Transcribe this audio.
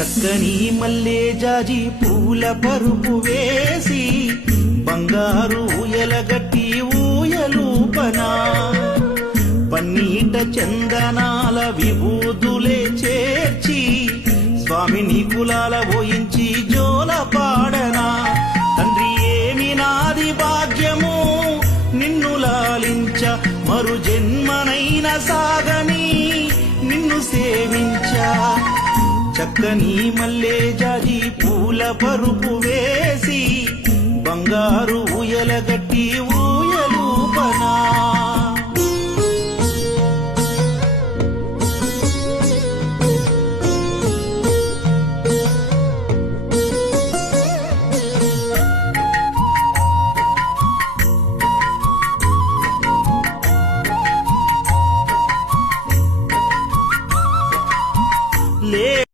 చక్కని మల్లె జాజి పూల పరుపు వేసి బంగారు ఊయలగట్టి ఊయలూపనా పన్నీట చందనాల విభూదులే చేర్చి స్వామిని కులాల పోయించి జోల పాడనా తండ్రి ఏమి నాది భాగ్యము నిన్ను లాలించ మరు జన్మనైన సాగని నిన్ను సేవించా చక్కని మల్లె జాజి పూల పరుపు వేసి బంగారు ఊయలగట్టి ఊయలూపనా